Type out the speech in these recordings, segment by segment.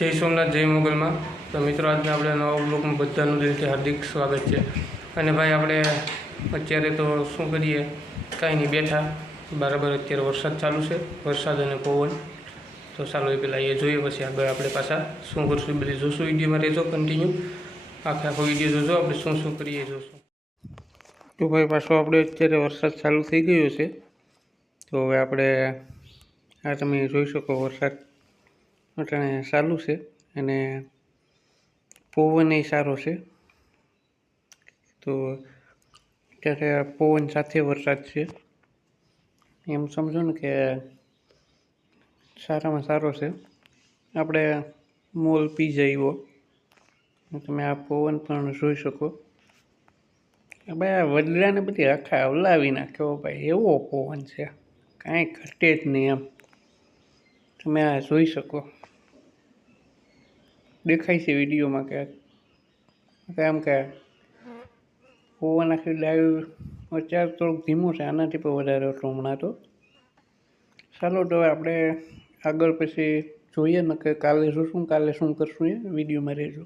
જય સોમનાથ, જય મોગલમાં. તો મિત્રો, આજના આપણે નવા બ્લોકમાં બધાનું દિલથી હાર્દિક સ્વાગત છે. અને ભાઈ, આપણે અત્યારે તો શું કરીએ? કાંઈ નહીં, બેઠા. બરાબર, અત્યારે વરસાદ ચાલુ છે, વરસાદ અને પવન. તો ચાલો એ પહેલાં એ જોઈએ, પછી આગળ આપણે પાછા શું કરશું બધી જોશું. વિડીયોમાં રહેજો કન્ટિન્યુ આખે આખો વીડિયો જોજો, આપણે શું શું કરીએ જોશું. તો ભાઈ, પાછો આપણે અત્યારે વરસાદ ચાલુ થઈ ગયો છે. તો હવે આપણે આ તમે જોઈ શકો વરસાદ. અટાણે સારું છે અને પવન એ સારો છે. તો અત્યારે પવન સાથે વરસાદ છે. એમ સમજો ને કે સારામાં સારો છે. આપણે મોલ પી જઈવો તમે આ પવન પણ જોઈ શકો. ભાઈ આ વડલાને બધી આખા હલાવી નાખ્યો ભાઈ. એવો પવન છે. કાંઈ ઘટે જ નહીં એમ. તમે આ જોઈ શકો. દેખાય છે વિડીયોમાં કે આમ કે પવન આખી ડાયું અત્યારે થોડુંક ધીમું છે, આનાથી પણ વધારે હતો હમણાં તો. ચાલો તો આપણે આગળ પછી જોઈએ, ને કે કાલે શું શું કાલે શું કરશું એ વિડીયોમાં રહેજો.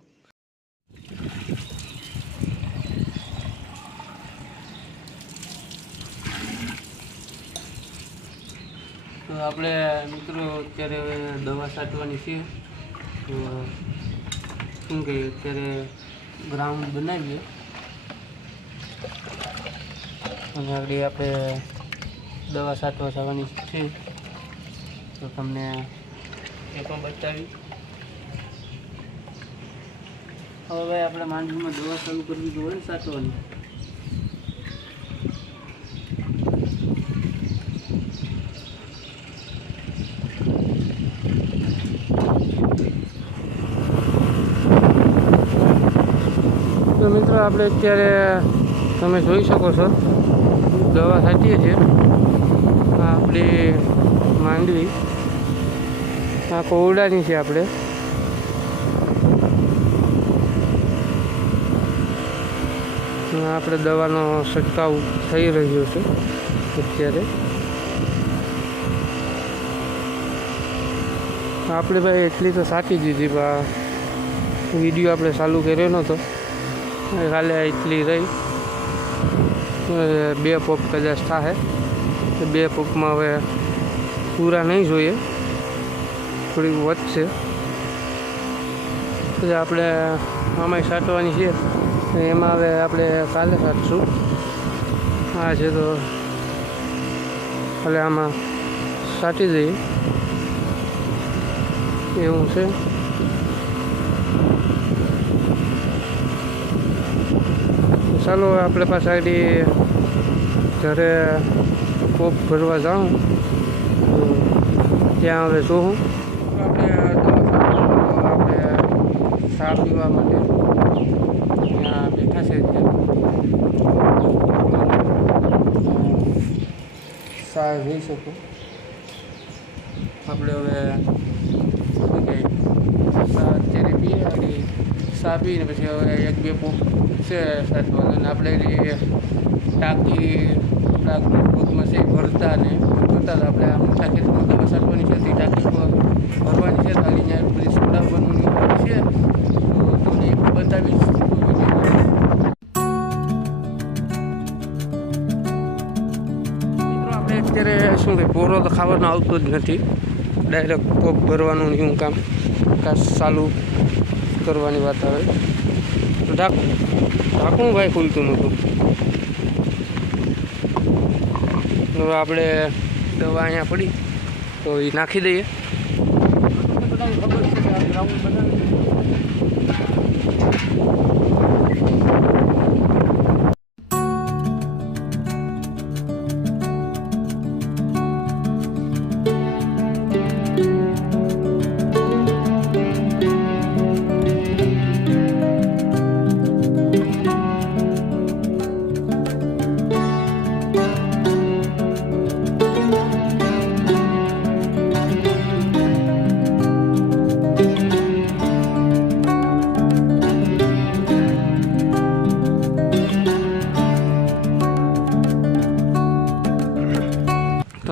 આપણે મિત્રો અત્યારે હવે દવા છાંટવાની છે. તો શું કે અત્યારે ગ્રાઉન્ડ બનાવીએ. અને આગળ આપણે દવા સાચવા જવાની છે. તો તમને એ પણ બતાવી હવે ભાઈ આપણે માંડવીમાં દવા શરૂ કરવી જોઈએ ને આપણે અત્યારે, તમે જોઈ શકો છો, દવા છાંટીએ છીએ. આપણી માંડવી. આ કોવડાની છે આપણે. આપણે દવાનો છંટકાવ થઈ રહ્યો છે અત્યારે. આપણે ભાઈ એટલી તો સાચી દીધી વીડિયો આપણે ચાલુ કર્યો નહોતો. કાલે એટલી રહી. બે પોપ કદાચ થાય બે પોપમાં હવે પૂરા નહીં જોઈએ. થોડી વધશે. પછી આપણે આમાંય સાટવાની છે. એમાં હવે આપણે કાલે સાટશું. આ છે તો એટલે આમાં સાટી દઈએ. એવું છે. ચાલો આપણે પાછા આગળ ઘરે કોપ ભરવા જાઉં. ત્યાં હવે જોઉં. આપણે આપણે ચા પીવા માટે ત્યાં બેઠા છે ચા જઈ શકું. આપણે હવે અત્યારે પીએ અને પછી હવે એક, બે પોપ છે સાચવાનું આપણે જે ટાંકી આપણા ગ્રુપમાં છે ભરતા ને ભરતા તો આપણે આ મોટા ખેતરમાં દવા સાટવાની છે. તે ટાંકી ભરવાની છે તો અહીંયા બધી સોડા બનવાની છે. તો તમને બતાવીશ. અત્યારે શું કે પોરો તો ખાવાનો આવતો જ નથી. ડાયરેક્ટ પોપ ભરવાનું એવું કામ. કામ ચાલુ. કરવાની વાત આવે. તો ઢાક ઢાંકણું ભાઈ ખુલતું નહોતું. હવે આપણે દવા અહીંયા પડી, તો એ નાખી દઈએ.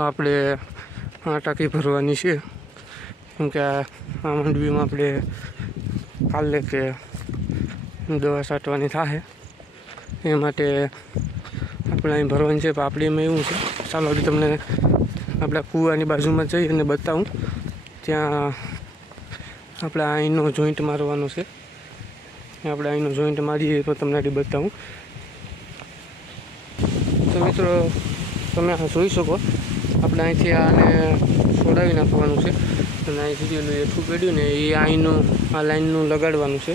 આપણે આ ટાંકી ભરવાની છે. કેમ કે આ મંડવીમાં આપણે કાલે કે દવા છાંટવાની થાય એ માટે આપણે અહીં ભરવાની છે, પાપડીમાં એવું છે. ચાલો હજી તમને આપણા કૂવાની બાજુમાં જઈ અને બતાવું. ત્યાં આપણે અહીંનો જોઈન્ટ મારવાનો છે. આપણે અહીંનો જોઈન્ટ મારીએ તો તમને હજી બતાવું. તો મિત્રો, તમે જોઈ શકો. આપણે અહીંથી આને છોડાવી નાખવાનું છે. અને અહીંથી પેલું એઠું પડ્યું ને એ અહીંનું, આ લાઇનનું લગાડવાનું છે.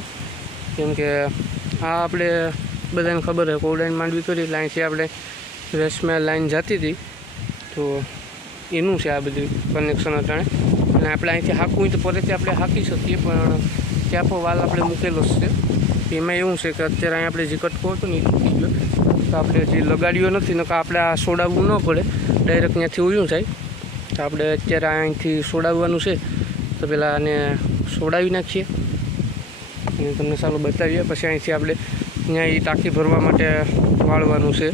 કેમ કે આ આપણે બધાને ખબર છે કોડાઈન માંડવી કરી એટલે અહીંથી આપણે રેસમાં લાઈન જતી હતી. તો એનું છે આ બધું કનેક્શન અટાણે અને આપણે અહીંથી હાંકવું તો પરેથી આપણે હાંકી શકીએ, પણ ત્યાં પણ વાલ આપણે મૂકેલો જ છે. એમાં એવું છે કે અત્યારે અહીં આપણે જે કટકો હતો ને એ તૂટી ગયો. તો આપણે જે લગાડ્યો નથી ને આપણે આ સોડાવવું ન પડે. ડાયરેક્ટ ત્યાંથી ઉયું થાય. તો આપણે અત્યારે અહીંથી સોડાવવાનું છે. તો પહેલાં આને સોડાવી નાખીએ. અને તમને સારું બતાવીએ. પછી અહીંથી આપણે ત્યાં એ ટાંકી ભરવા માટે વાળવાનું છે.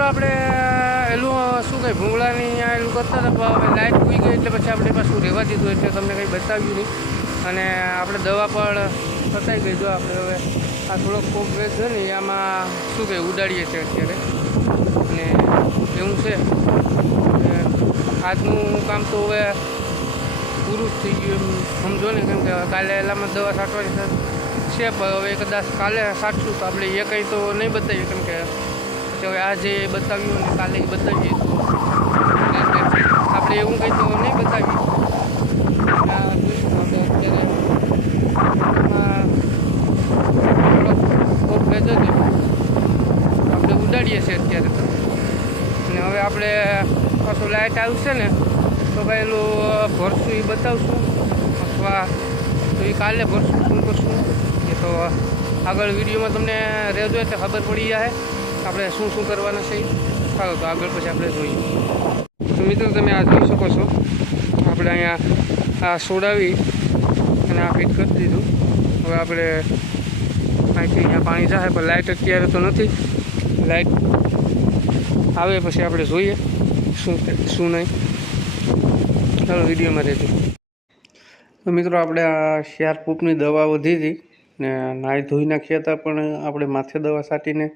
મિત્રો આપણે એલું શું કંઈ ભૂંગળાની અહીંયા એલું કરતા હતા, પણ હવે લાઇટ ઉઈ ગઈ એટલે પછી આપણે પાછું રહેવા દીધું એટલે તમને કંઈ બતાવ્યું નહીં. અને આપણે દવા પણ પતાવી ગઈ જો આપણે હવે. આ થોડોક કોક વેચ છે ને, આમાં શું કહે ઉડાડીએ છીએ અત્યારે. અને એવું છે. આજનું કામ તો હવે પૂરું થઈ ગયું એમ, સમજો ને, કેમ કે કાલે એલામાં દવા છાંટવાની છે. પણ હવે કદાચ કાલે સાચું તો આપણે એ કંઈ તો નહીં બતાવીએ, કેમ કે હવે આજે બતાવ્યું અને કાલે બતાવીએ. તો આપણે એવું કંઈ તો નહીં જોઈશું આપણે ઉડાડીએ છીએ અત્યારે તો. અને હવે આપણે પાછું લાઇટ આવશે ને, તો એલું ભરશું એ બતાવશું. અથવા તો એ કાલે ભરશું શું કરશું. એ તો આગળ વિડીયોમાં તમને રહેજો એટલે ખબર પડી જાય. આપણે શું શું કરવાના છે. ચાલો તો આગળ પછી આપણે જોઈએ. તો મિત્રો, તમે આ જોઈ શકો છો. આપણે અહીંયા આ સોડાવી અને આ ફિટ કરી દીધું. હવે આપણે અહીંથી અહીંયા પાણી જાય, પણ લાઇટ અત્યારે તો નથી. લાઇટ આવે પછી આપણે જોઈએ શું શું નહીં. ચાલો, વિડીયોમાં રહેજો. તો મિત્રો, આપણે આ શિયાર પૂપની દવા વધી હતી ને નાહી ધોઈ નાખ્યા હતા પણ આપણે માથે દવા છાંટીને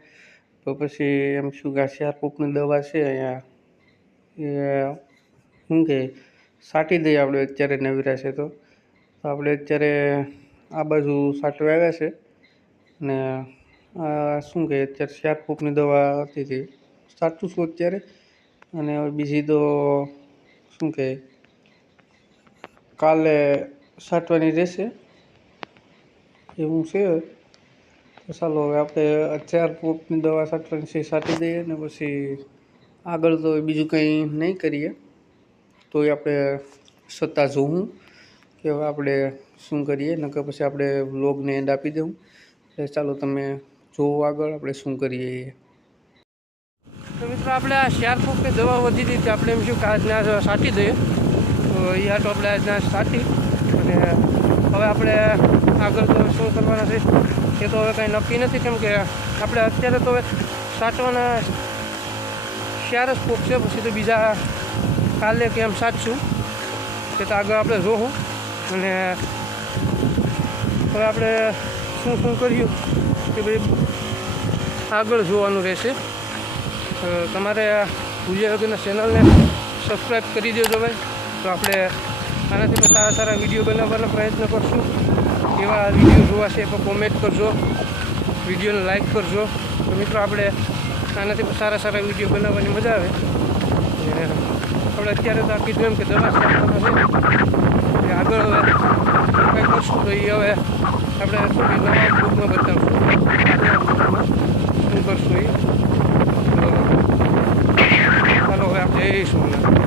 તો પછી એમ શું ઘાસિયાર પૂપની દવા છે અહીંયા? એ શું કે, સાટી દઈએ આપણે અત્યારે નવીરા છે તો. આપણે અત્યારે આ બાજુ સાટવા આવ્યા છે ને આ શું કહે અત્યારે શિયાર પૂપની દવા હતી તે છાંટું છું અત્યારે. અને બીજી તો શું કહે કાલે સાટવાની રહેશે. એવું છે. ચાલો હવે આપણે અત્યાર પોપની દવા છાંટવાની છે છાંટી દઈએ ને પછી આગળ તો બીજું કંઈ નહીં કરીએ. તો એ આપણે સત્તા જોવું કે હવે આપણે શું કરીએ, નકર પછી આપણે વ્લોગને એન્ડ આપી દઉં એટલે ચાલો તમે જોવો આગળ આપણે શું કરીએ એ. તો મિત્રો આપણે આ શેર ફૂકની દવા વધી હતી આપણે એમ શું કે આજના છાંટી દઈએ. તો એ હાટો આપણે આજના છાંટી અને હવે આપણે આગળ તો શું કરવાના છે, એ તો હવે કાંઈ નક્કી નથી, કેમ કે આપણે અત્યારે તો હવે સાચવાના શેર જ છે, પછી તો બીજા કાલે કે એમ સાચશું. તે તો આગળ આપણે જોવું અને હવે આપણે શું શું કર્યું કે ભાઈ આગળ જોવાનું રહેશે. તમારે ભૂલ્યા વગરના ચેનલને સબસ્ક્રાઈબ કરી દેજો ભાઈ. તો આપણે આનાથી પણ સારા સારા વીડિયો બનાવવાનો પ્રયત્ન કરશું. એવા વીડિયો જોવા છે તો કોમેન્ટ કરજો. વિડીયોને લાઈક કરજો. તો મિત્રો આપણે આનાથી સારા સારા વીડિયો બનાવવાની મજા આવે. આપણે અત્યારે તો આ કીધું એમ કે દવા છે. આગળ હવે કંઈ કરશું તો એ હવે આપણે નવા ગ્રુપમાં બતાવશું. શું કરશું એ ચાલો હવે આપણે જઈશું